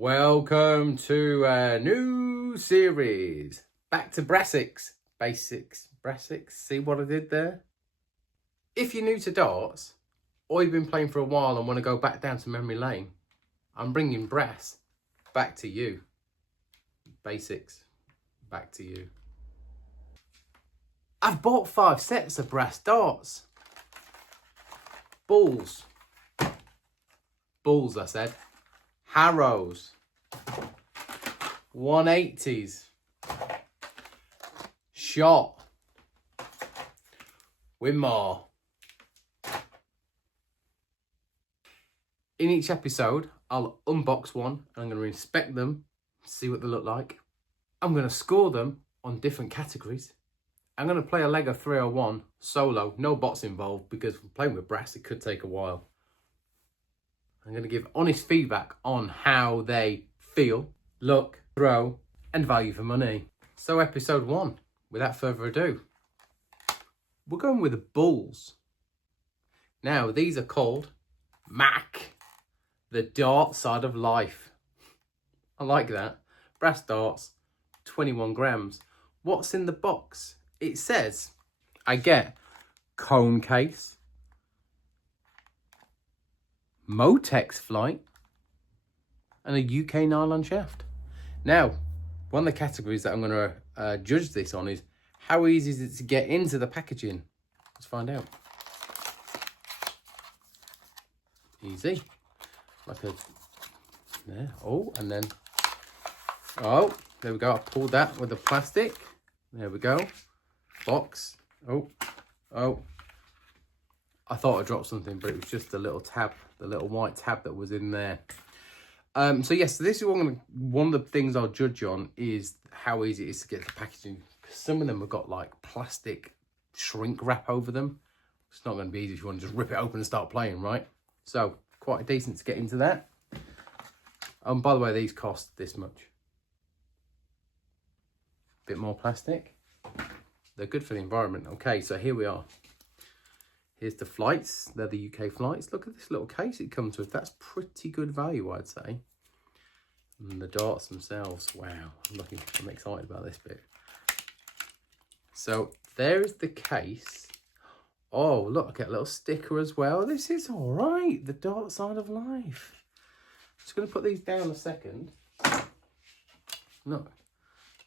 Welcome to a new series. Back to Brass-ics. Basics. Brass-ics. See what I did there? If you're new to darts, or you've been playing for a while and want to go back down to memory lane, I'm bringing brass back to you. Basics. Back to you. I've bought 5 sets of brass darts. Bulls, I said. Harrows, 180s, shot, Mach. In each episode, I'll unbox one and I'm going to inspect them, see what they look like. I'm going to score them on different categories. I'm going to play a leg of 301 solo, no bots involved, because playing with brass, it could take a while. I'm going to give honest feedback on how they feel, look, throw, and value for money. So episode 1, without further ado, we're going with the Bulls. Now, these are called Mach, the dart side of life. I like that. Brass darts, 21 grams. What's in the box? It says I get cone case, Motex flight, and a UK nylon shaft. Now, one of the categories that I'm going to judge this on is how easy is it to get into the packaging. Let's find out. Easy. Like a, there. Oh, and then, oh, there we go. I pulled that with the plastic. There we go. Box. Oh. I thought I dropped something, but it was just a little tab, the little white tab that was in there. So yes, so this is one of the things I'll judge on is how easy it is to get the packaging. Some of them have got like plastic shrink wrap over them. It's not going to be easy if you want to just rip it open and start playing, right? So quite decent to get into that. By the way, these cost this much. Bit more plastic. They're good for the environment. Okay, so here we are. Here's the flights. They're the UK flights. Look at this little case it comes with. That's pretty good value, I'd say. And the darts themselves. Wow, I'm excited about this bit. So there's the case. Oh, look, I get a little sticker as well. This is all right. The dart side of life. Just going to put these down a second. Look.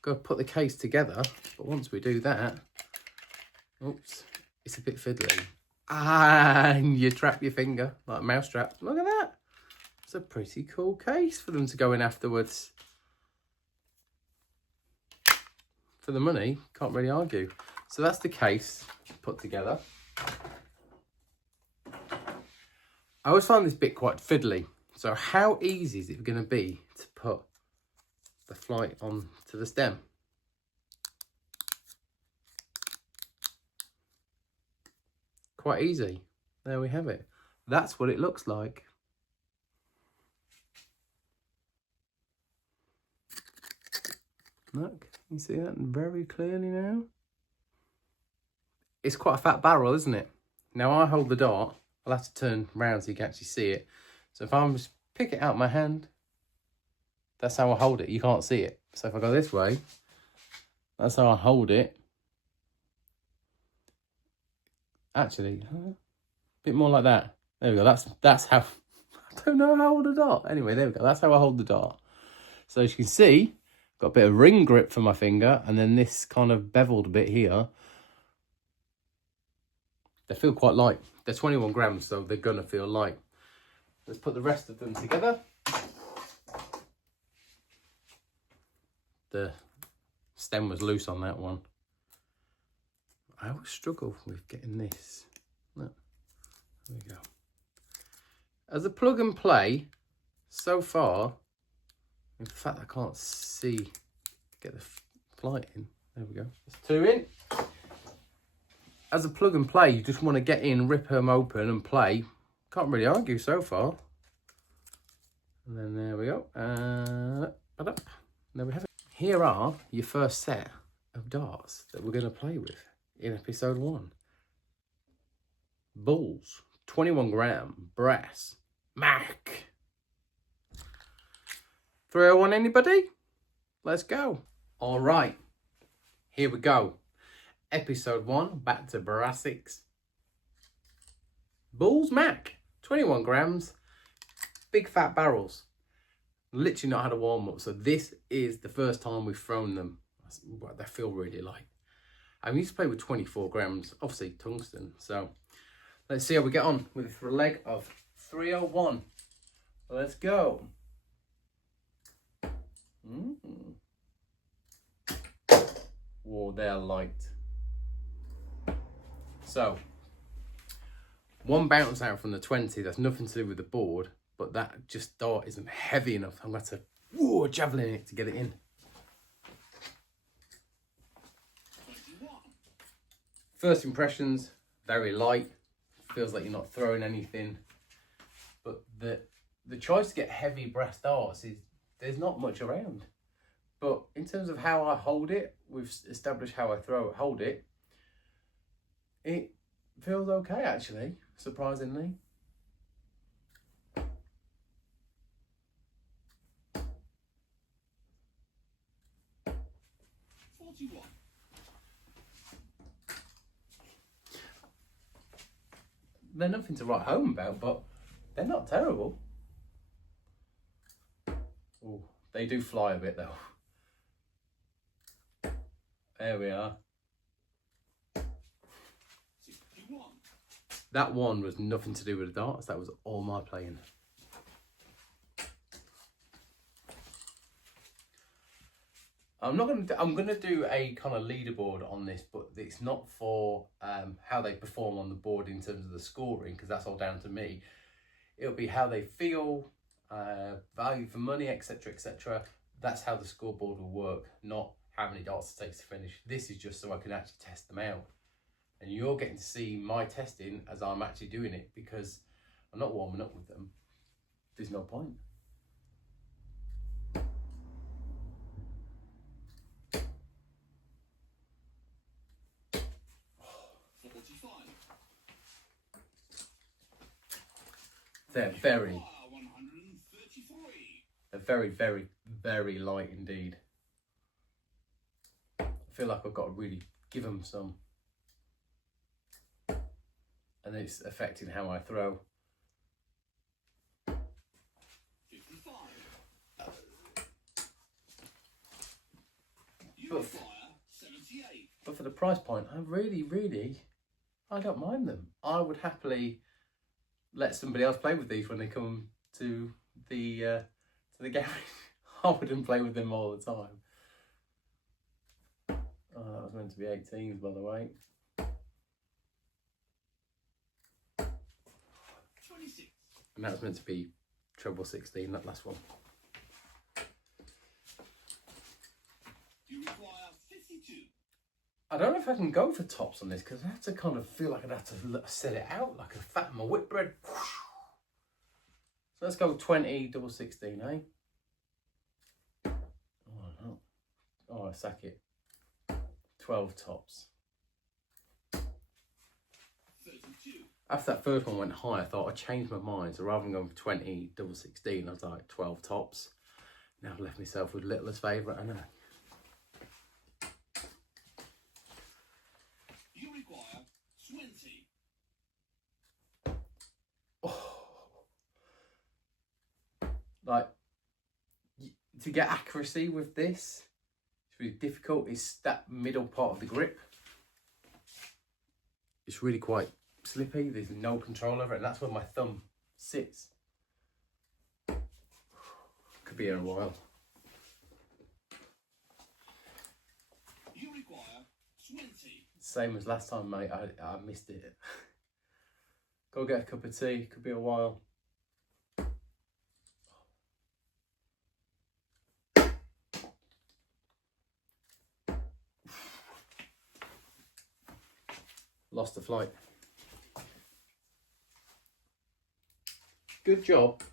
Got to put the case together, but once we do that, oops, it's a bit fiddly. And you trap your finger like a mouse trap. Look at that. It's a pretty cool case for them to go in afterwards. For the money, can't really argue. So that's the case put together. I always find this bit quite fiddly. So how easy is it going to be to put the flight on to the stem? Quite easy. There we have it. That's what it looks like. Look, you see that very clearly now? It's quite a fat barrel, isn't it? Now I hold the dart. I'll have to turn round so you can actually see it. So if I'm just pick it out of my hand, that's how I hold it. You can't see it. So if I go this way, that's how I hold it. Actually, a bit more like that. There we go. That's how, I don't know how I hold a dart. Anyway, there we go. That's how I hold the dart. So as you can see, got a bit of ring grip for my finger, and then this kind of beveled bit here. They feel quite light. They're 21 grams, so they're gonna feel light. Let's put the rest of them together. The stem was loose on that one. I always struggle with getting this. Look, there we go. As a plug and play, so far, in fact, I can't see, get the flight in. There we go. There's 2 in. As a plug and play, you just want to get in, rip them open and play. Can't really argue so far. And then there we go. There we have it. Here are your first set of darts that we're going to play with in episode 1. Bulls, 21 gram, brass, Mach. 301 anybody? Let's go. All right, here we go. Episode 1, back to Brass-ics. Bulls Mach, 21 grams, big fat barrels. Literally not had a warm up, so this is the first time we've thrown them. They feel really light. I used to play with 24 grams, obviously tungsten. So let's see how we get on with a leg of 301. Let's go. Whoa, they're light. So, one bounce out from the 20, that's nothing to do with the board, but that just dart isn't heavy enough. I'm going to javelin it to get it in. First impressions, very light. Feels like you're not throwing anything. But the choice to get heavy brass darts is, there's not much around. But in terms of how I hold it, we've established how I hold it. It feels okay, actually, surprisingly. They're nothing to write home about, but they're not terrible. Ooh, they do fly a bit though. There we are. That one was nothing to do with the darts, that was all my playing. I'm gonna do a kind of leaderboard on this, but it's not for how they perform on the board in terms of the scoring, because that's all down to me. It'll be how they feel, value for money, etc, etc. That's how the scoreboard will work, not how many darts it takes to finish. This is just so I can actually test them out, and you're getting to see my testing as I'm actually doing it, because I'm not warming up with them. There's no point. They're very, very, very light indeed. I feel like I've got to really give them some. And it's affecting how I throw. But for the price point, I don't mind them. I would happily let somebody else play with these when they come to the garage. I wouldn't play with them all the time. Oh, that was meant to be 18s, by the way. 26. And that was meant to be treble 16, that last one. You require 52. I don't know if I can go for tops on this, because I have to kind of feel like I'd have to set it out like a fat my whitbread. So let's go 20 double 16, eh? Oh no. Oh, I sack it. 12 tops. 32. After that first one went high, I thought I'd change my mind. So rather than going for 20 double 16, I was like 12 tops. Now I've left myself with littlest favourite, I know. You require 20. Oh. Like, to get accuracy with this, it's really difficult. It's that middle part of the grip. It's really quite slippy. There's no control over it, and that's where my thumb sits. Could be here a while. You require 20. Same as last time, mate. I missed it. Go get a cup of tea. Could be a while. Lost the flight. Good job.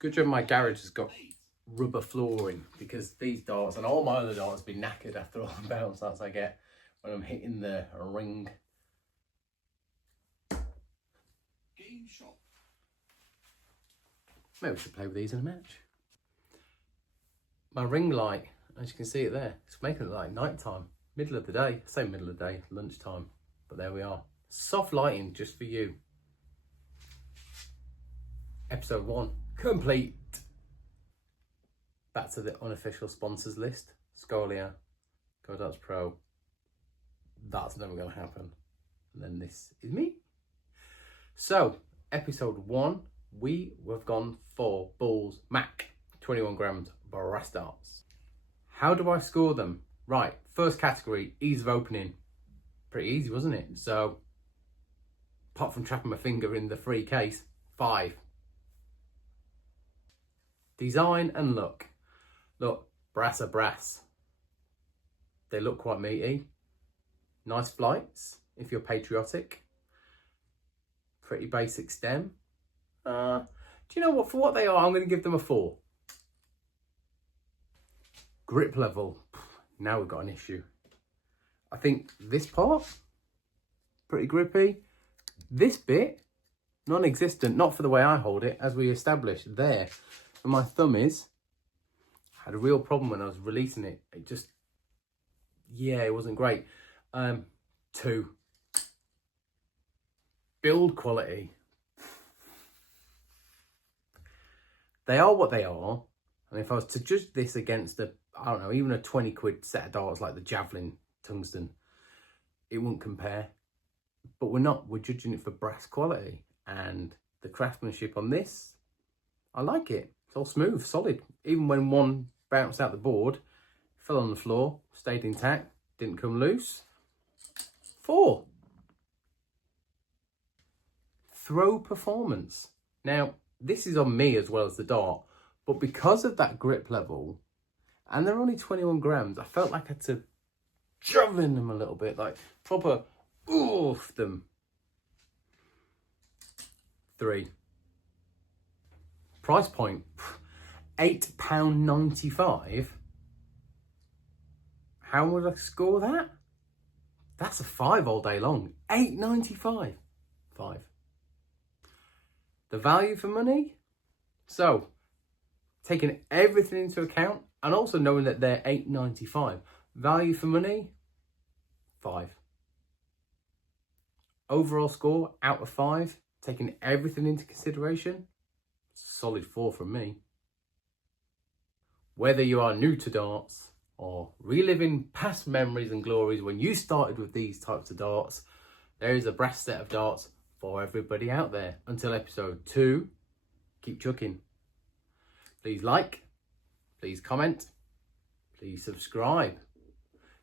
Good job my garage has got rubber flooring, because these darts and all my other darts have been knackered after all the bounce darts I get when I'm hitting the ring. Game shot. Maybe we should play with these in a match. My ring light, as you can see it there, it's making it like night time, middle of the day. I say middle of the day, lunchtime, but there we are. Soft lighting just for you. Episode 1 complete. Back to the unofficial sponsors list. Scolia, Go Darts Pro. That's never going to happen. And then this is me. So, episode 1, we have gone for Bulls Mach 21g brass darts. How do I score them? Right, first category, ease of opening. Pretty easy, wasn't it? So, apart from trapping my finger in the free case, 5. Design and look. Look, brass are brass. They look quite meaty. Nice flights, if you're patriotic. Pretty basic stem. Do you know what? For what they are, I'm going to give them a 4. Grip level. Now we've got an issue. I think this part, pretty grippy. This bit, non-existent. Not for the way I hold it, as we established there. And my thumb is, had a real problem when I was releasing it. It just, yeah, it wasn't great. 2. Build quality. They are what they are. And if I was to judge this against a, I don't know, even a 20 quid set of darts like the Javelin Tungsten, it wouldn't compare. But we're not. We're judging it for brass quality. And the craftsmanship on this, I like it. It's all smooth, solid. Even when one bounced out the board, fell on the floor, stayed intact, didn't come loose. 4. Throw performance. Now, this is on me as well as the dart, but because of that grip level, and they're only 21 grams, I felt like I had to shove in them a little bit, like proper oof them. 3. Price point, £8.95. How would I score that? That's a 5 all day long. £8.95. 5. The value for money? So, taking everything into account and also knowing that they're £8.95. Value for money? 5. Overall score out of 5, taking everything into consideration? Solid 4 from me. Whether you are new to darts or reliving past memories and glories when you started with these types of darts, there is a brass set of darts for everybody out there. Until episode 2, keep chucking. Please like, please comment, please subscribe.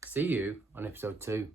See you on episode 2.